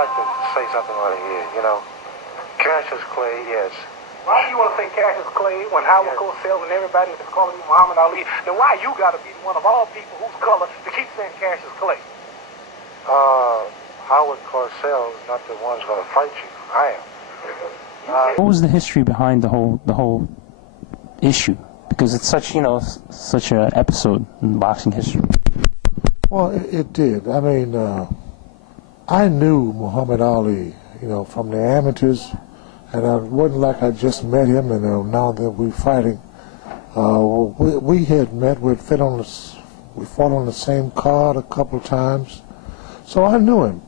like to say something right here, you know. Cassius Clay, yes. Why do you want to say Cassius Clay when Howard Cosell and everybody is calling you Muhammad Ali? Then why you got to be one of all people whose color to keep saying Cassius Clay? Howard Cosell is not the one's going to fight you. I am. What was the history behind the whole issue? Because it's such, you know, such an episode in boxing history. Well, it did. I mean, I knew Muhammad Ali, you know, from the amateurs, and it wasn't like I just met him and now that we're fighting. We had met, we fought on the same card a couple of times, so I knew him.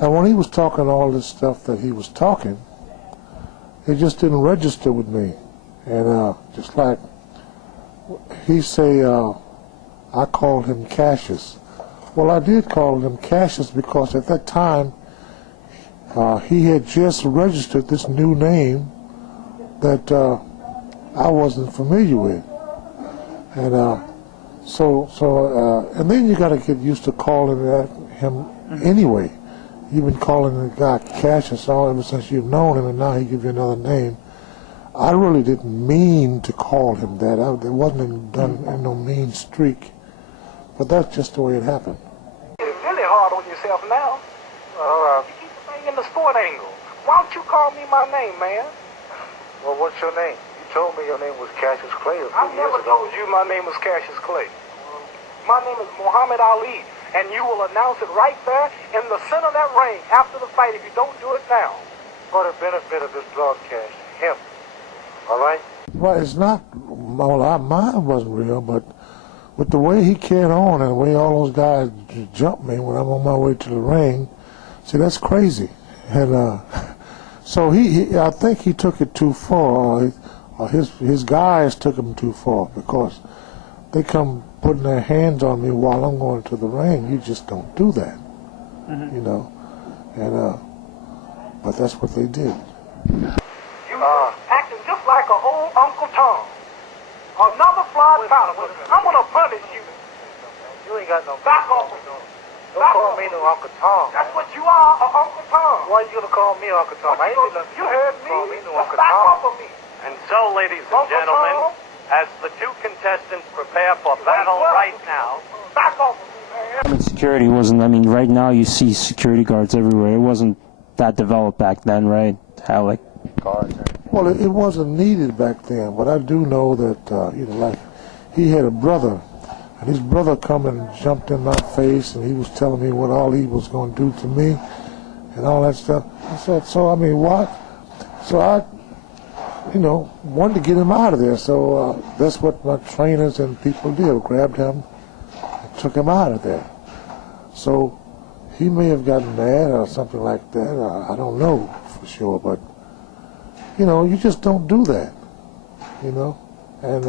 And when he was talking all this stuff that he was talking, it just didn't register with me. And just like he say, I called him Cassius. Well, I did call him Cassius because at that time he had just registered this new name that I wasn't familiar with. And and then you got to get used to calling him anyway. You've been calling the guy Cassius all ever since you've known him, and now he gives you another name. I really didn't mean to call him that. It wasn't done in no mean streak. But that's just the way it happened. You're really hard on yourself now. You keep saying in the sport angle. Why don't you call me my name, man? Well, what's your name? You told me your name was Cassius Clay a few I never years ago. told you my name was Cassius Clay. My name is Muhammad Ali, and you will announce it right there in the center of that ring after the fight if you don't do it now. For the benefit of this broadcast, him. All right? Well, it's not, well, mine wasn't real, but with the way he carried on and the way all those guys jumped me when I'm on my way to the ring, see, that's crazy. And so I think he took it too far, or his guys took him too far, because they come putting their hands on me while I'm going to the ring. You just don't do that, you know. And but that's what they did. You acting just like an old Uncle Tom. Another fly powder. I'm going to punish you. You ain't got no... Back off of me. Don't call me no Uncle Tom. That's what you are, Uncle Tom. Why are you going to call me Uncle Tom? I ain't doing nothing. You heard me. Call me no Uncle Back Tom. off of me. And so, ladies and gentlemen, as the two contestants prepare for battle right now... Back off of me, man. I mean, security wasn't, I mean, right now you see security guards everywhere. It wasn't that developed back then, right? How, like, guards. Well, it wasn't needed back then, but I do know that, you know, like, he had a brother, and his brother come and jumped in my face, and he was telling me what all he was going to do to me, and all that stuff. I said, so, I mean, what? So I, you know, wanted to get him out of there, so that's what my trainers and people did, grabbed him and took him out of there. So he may have gotten mad or something like that, I don't know for sure, but you know, you just don't do that, you know, and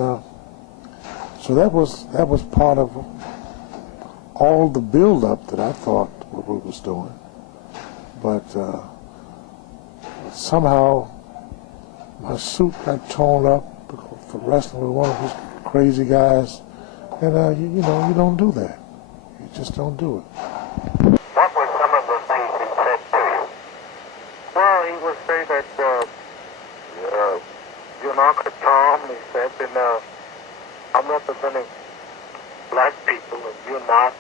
so that was part of all the build-up that I thought what we was doing, but somehow my suit got torn up for wrestling with one of those crazy guys, and you know, you don't do that, you just don't do it. What were some of the things he said to you? Well, he would say that you're an Uncle Tom, he said, and I'm representing black people, and you're not.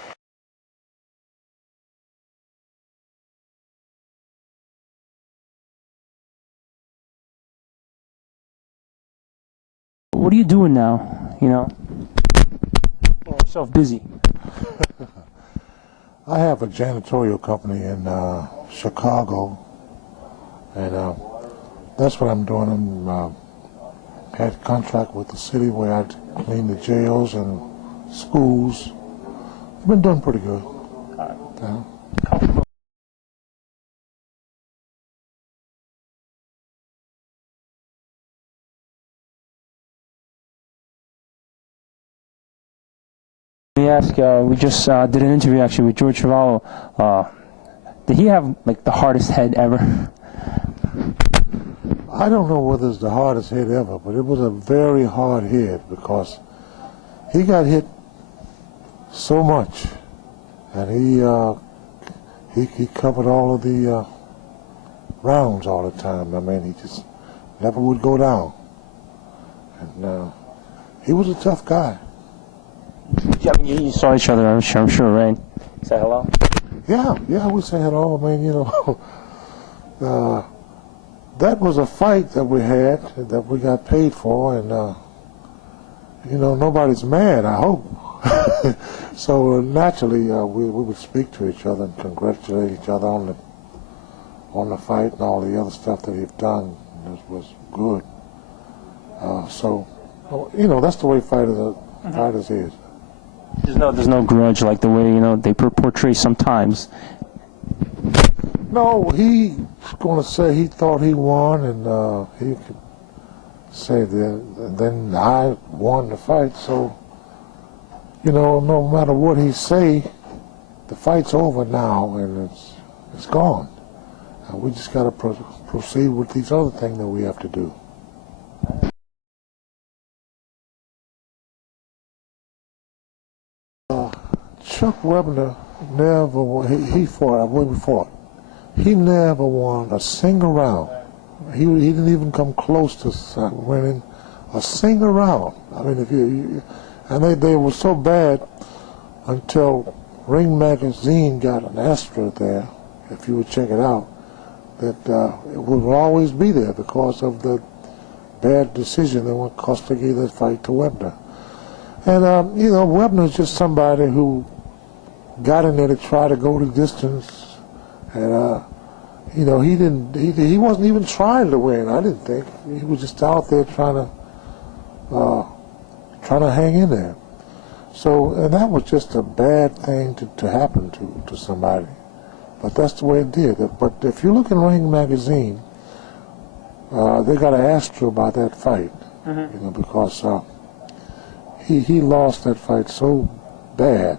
What are you doing now, you know? Well, yourself busy. I have a janitorial company in Chicago, and that's what I'm doing. I'm had a contract with the city where I clean the jails and schools. I've been doing pretty good. Let me ask, we just did an interview actually with George Travolta. Did he have like the hardest head ever? I don't know whether it's the hardest hit ever, but it was a very hard hit because he got hit so much, and he covered all of the rounds all the time. I mean, he just never would go down. And he was a tough guy. Yeah, I mean, you saw each other, I'm sure, right? Say hello? Yeah, we say hello. I mean, that was a fight that we had, that we got paid for, and, nobody's mad, I hope. So naturally, we would speak to each other and congratulate each other on the fight, and all the other stuff that he'd done was good. So, that's the way fighters is. There's no grudge like the way they portray sometimes. No, he's going to say he thought he won, and he could say that. Then I won the fight, so no matter what he say, the fight's over now, and it's gone. We just got to proceed with these other things that we have to do. Chuck Webner never won. He fought when we fought. He never won a single round. He didn't even come close to winning a single round. I mean, and they were so bad until Ring Magazine got an asterisk there, if you would check it out, that it would always be there because of the bad decision that when Costa gave that fight to Webner. And, Webner's just somebody who got in there to try to go the distance, and, he wasn't even trying to win, I didn't think. He was just out there trying to hang in there. So, and that was just a bad thing to happen to somebody. But that's the way it did. But if you look in Ring Magazine, they got an asterisk about that fight, because he lost that fight so bad,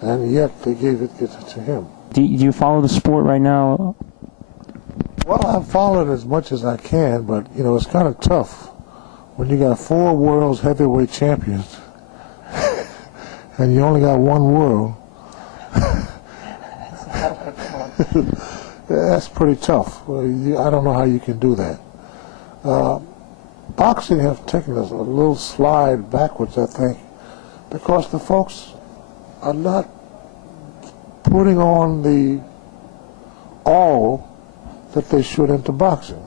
and yet they gave it to him. Do you follow the sport right now? Well, I follow it as much as I can, but it's kind of tough when you got 4 world's heavyweight champions and you only got 1 world. That's pretty tough. I don't know how you can do that. Boxing has taken us a little slide backwards, I think, because the folks are not putting on the all that they should into boxing.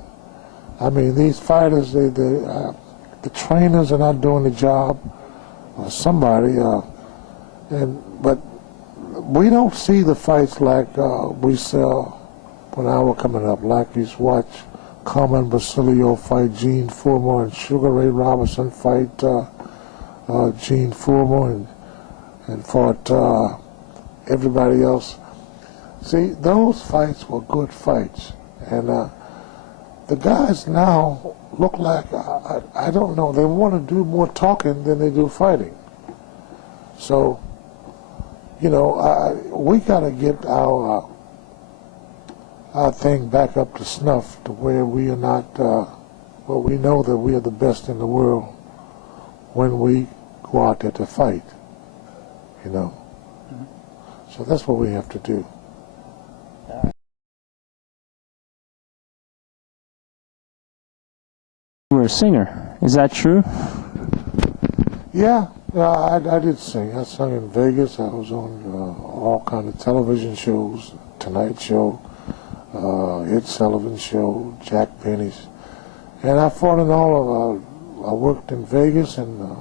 I mean, these fighters, the trainers are not doing the job, or somebody, but we don't see the fights like we saw when I was coming up, like you watch Carmen Basilio fight Gene Foreman, and Sugar Ray Robinson fight Gene Foreman, and fought everybody else. See, those fights were good fights, and the guys now look like, I don't know, they want to do more talking than they do fighting. So, we got to get our thing back up to snuff to where we are not, we know that we are the best in the world when we go out there to fight, So that's what we have to do. You were a singer. Is that true? Yeah, I did sing. I sung in Vegas. I was on all kinds of television shows, Tonight Show, Ed Sullivan Show, Jack Benny's. And I fought in all of, I worked in Vegas and the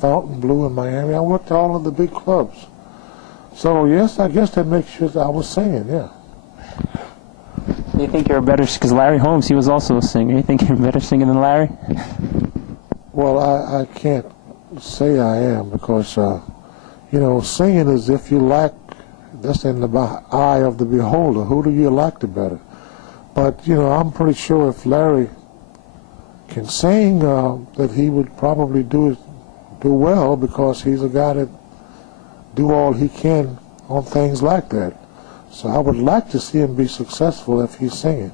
Fountain Blue in Miami. I worked at all of the big clubs. So, yes, I guess that makes sure that I was singing, yeah. You think you're a better, because Larry Holmes, he was also a singer. You think you're a better singer than Larry? Well, I can't say I am, because, singing is if you like, that's in the eye of the beholder. Who do you like the better? But, I'm pretty sure if Larry can sing, that he would probably do well, because he's a guy that do all he can on things like that. So I would like to see him be successful if he's singing.